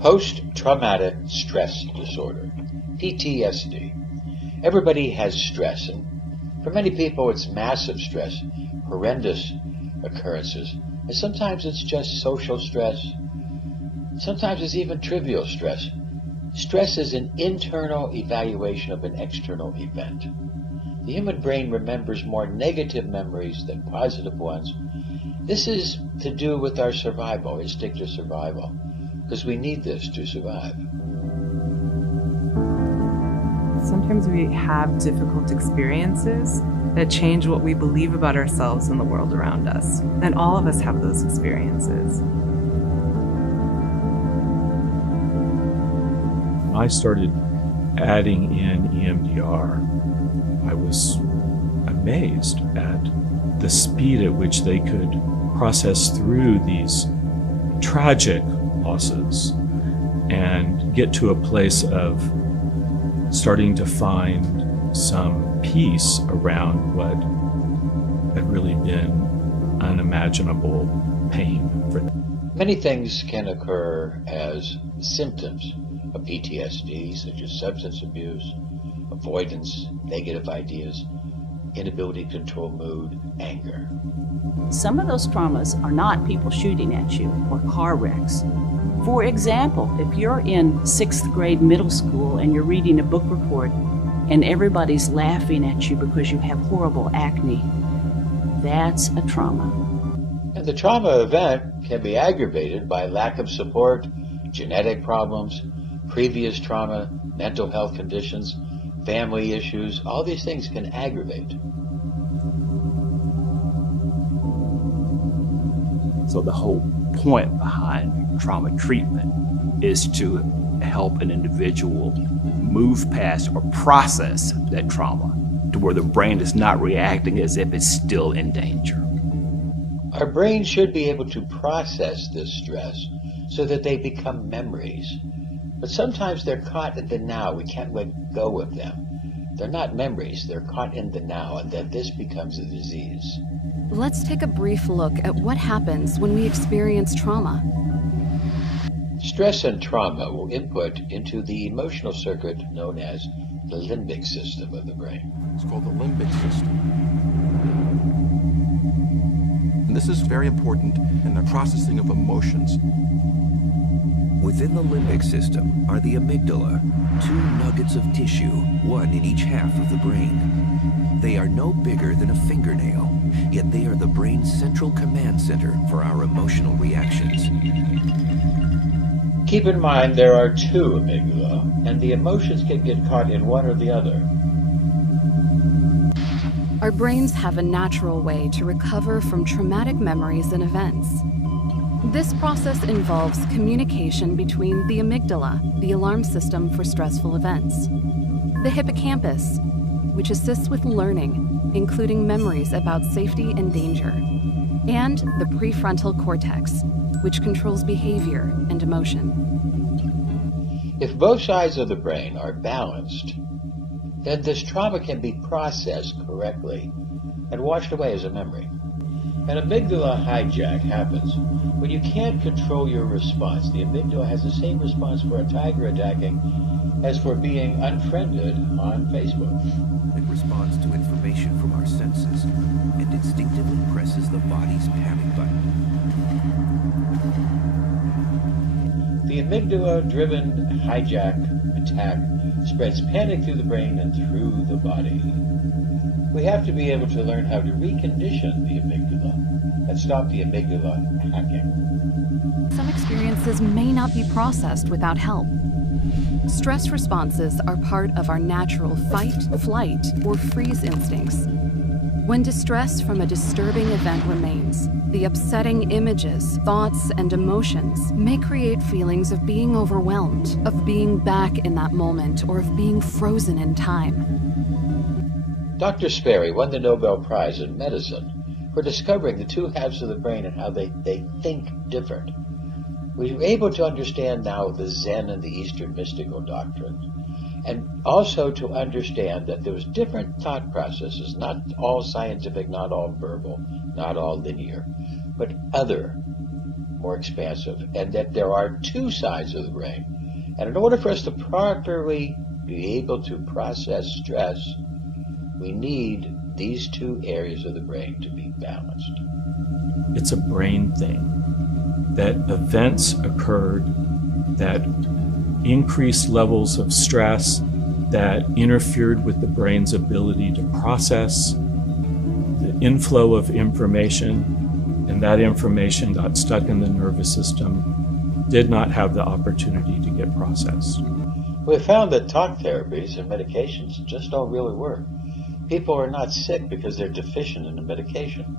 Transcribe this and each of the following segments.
Post-traumatic stress disorder, PTSD. Everybody has stress, and for many people it's massive stress, horrendous occurrences, and sometimes it's just social stress. Sometimes it's even trivial stress. Stress is an internal evaluation of an external event. The human brain remembers more negative memories than positive ones. This is to do with our survival, instinctive survival, because we need this to survive. Sometimes we have difficult experiences that change what we believe about ourselves and the world around us. And all of us have those experiences. I started adding in EMDR. I was amazed at the speed at which they could process through these tragic losses and get to a place of starting to find some peace around what had really been unimaginable pain for them. Many things can occur as symptoms of PTSD, such as substance abuse, avoidance, negative ideas, inability to control mood, anger. Some of those traumas are not people shooting at you or car wrecks. For example, if you're in 6th grade middle school and you're reading a book report and everybody's laughing at you because you have horrible acne, that's a trauma. And the trauma event can be aggravated by lack of support, genetic problems, previous trauma, mental health conditions, family issues. All these things can aggravate. So the whole point behind trauma treatment is to help an individual move past or process that trauma to where the brain is not reacting as if it's still in danger. Our brain should be able to process this stress so that they become memories. But sometimes they're caught in the now. We can't let go of them. They're not memories. They're caught in the now, and then this becomes a disease. Let's take a brief look at what happens when we experience trauma. Stress and trauma will input into the emotional circuit known as the limbic system of the brain. It's called the limbic system. And this is very important in the processing of emotions. Within the limbic system are the amygdala, 2 nuggets of tissue, one in each half of the brain. They are no bigger than a fingernail, yet they are the brain's central command center for our emotional reactions. Keep in mind there are 2 amygdala, and the emotions can get caught in one or the other. Our brains have a natural way to recover from traumatic memories and events. This process involves communication between the amygdala, the alarm system for stressful events, the hippocampus, which assists with learning, including memories about safety and danger, and the prefrontal cortex, which controls behavior and emotion. If both sides of the brain are balanced, then this trauma can be processed correctly and washed away as a memory. An amygdala hijack happens when you can't control your response. The amygdala has the same response for a tiger attacking as for being unfriended on Facebook. It responds to information from our senses and instinctively presses the body's panic button. The amygdala-driven hijack attack spreads panic through the brain and through the body. We have to be able to learn how to recondition the amygdala and stop the amygdala hacking. Some experiences may not be processed without help. Stress responses are part of our natural fight, flight, or freeze instincts. When distress from a disturbing event remains, the upsetting images, thoughts, and emotions may create feelings of being overwhelmed, of being back in that moment, or of being frozen in time. Dr. Sperry won the Nobel Prize in Medicine for discovering the 2 halves of the brain and how they think different. We were able to understand now the Zen and the Eastern mystical doctrines, and also to understand that there was different thought processes, not all scientific, not all verbal, not all linear, but other more expansive, and that there are two sides of the brain. And in order for us to properly be able to process stress, we need these two areas of the brain to be balanced. It's a brain thing, that events occurred that increased levels of stress, that interfered with the brain's ability to process the inflow of information, and that information got stuck in the nervous system, did not have the opportunity to get processed. We found that talk therapies and medications just don't really work. People are not sick because they're deficient in the medication.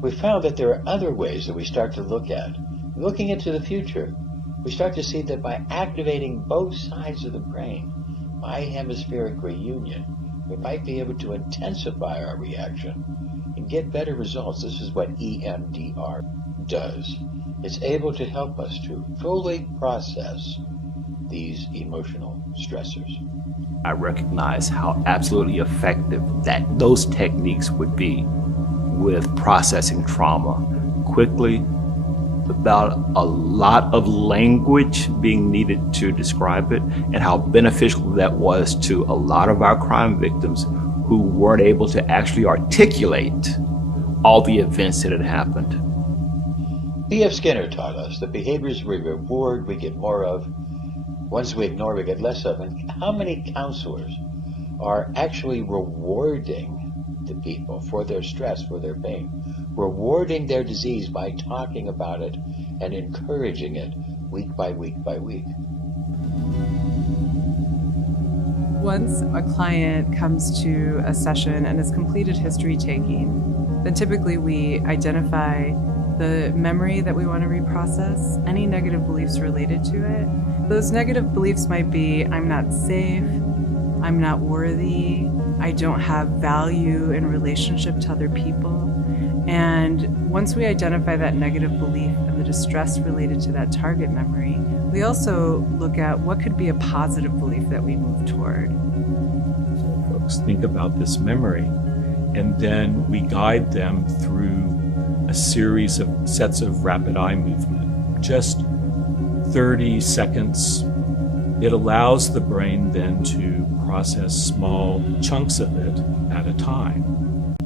We found that there are other ways that we start to look at. Looking into the future, we start to see that by activating both sides of the brain, bi-hemispheric reunion, we might be able to intensify our reaction and get better results. This is what EMDR does. It's able to help us to fully process these emotional stressors. I recognize how absolutely effective those techniques would be with processing trauma quickly, without a lot of language being needed to describe it, and how beneficial that was to a lot of our crime victims who weren't able to actually articulate all the events that had happened. B.F. Skinner taught us that behaviors we reward, we get more of. Ones we ignore, we get less of. And how many counselors are actually rewarding the people for their stress, for their pain, rewarding their disease by talking about it and encouraging it week by week by week? Once a client comes to a session and has completed history taking, then typically we identify the memory that we want to reprocess, any negative beliefs related to it. Those negative beliefs might be, I'm not safe, I'm not worthy, I don't have value in relationship to other people. And once we identify that negative belief and the distress related to that target memory, we also look at what could be a positive belief that we move toward. So folks think about this memory, and then we guide them through a series of sets of rapid eye movement, just 30 seconds. It allows the brain then to process small chunks of it at a time.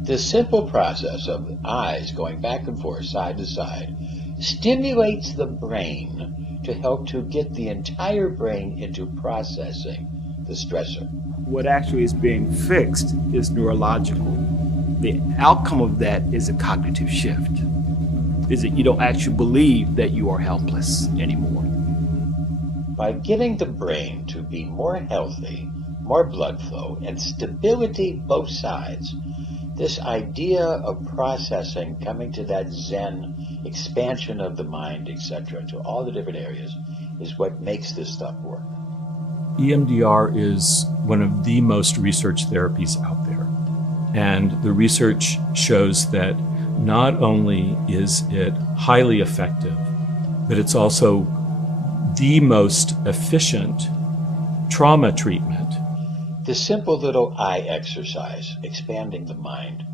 This simple process of the eyes going back and forth, side to side, stimulates the brain to help to get the entire brain into processing the stressor. What actually is being fixed is neurological. The outcome of that is a cognitive shift. Is that you don't actually believe that you are helpless anymore. By getting the brain to be more healthy, more blood flow, and stability both sides, this idea of processing, coming to that Zen expansion of the mind, etc., to all the different areas, is what makes this stuff work. EMDR is one of the most researched therapies out there. And the research shows that not only is it highly effective, but it's also the most efficient trauma treatment. The simple little eye exercise, expanding the mind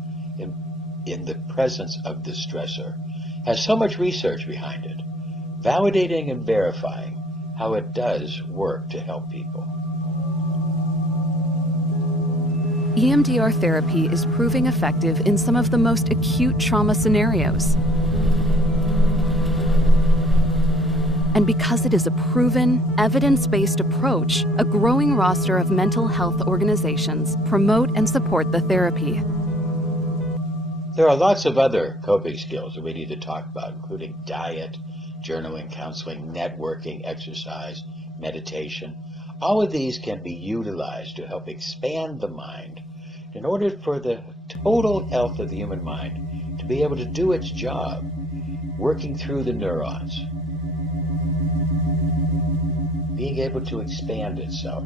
in the presence of this stressor, has so much research behind it, validating and verifying how it does work to help people. EMDR therapy is proving effective in some of the most acute trauma scenarios. And because it is a proven, evidence-based approach, a growing roster of mental health organizations promote and support the therapy. There are lots of other coping skills that we need to talk about, including diet, journaling, counseling, networking, exercise, meditation. All of these can be utilized to help expand the mind in order for the total health of the human mind to be able to do its job, working through the neurons, being able to expand itself,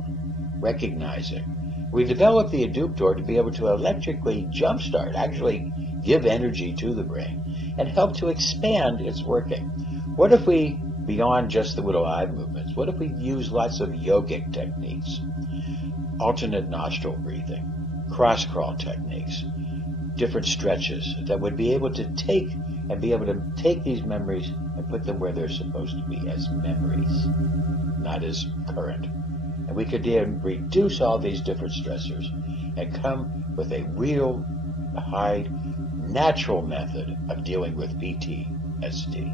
recognizing. We developed the inductor to be able to electrically jumpstart, actually give energy to the brain, and help to expand its working. What if we, beyond just the little eye movements, what if we use lots of yogic techniques, alternate nostril breathing, cross crawl techniques, different stretches that would be able to take these memories and put them where they're supposed to be, as memories, not as current. And we could then reduce all these different stressors and come with a real high natural method of dealing with PTSD.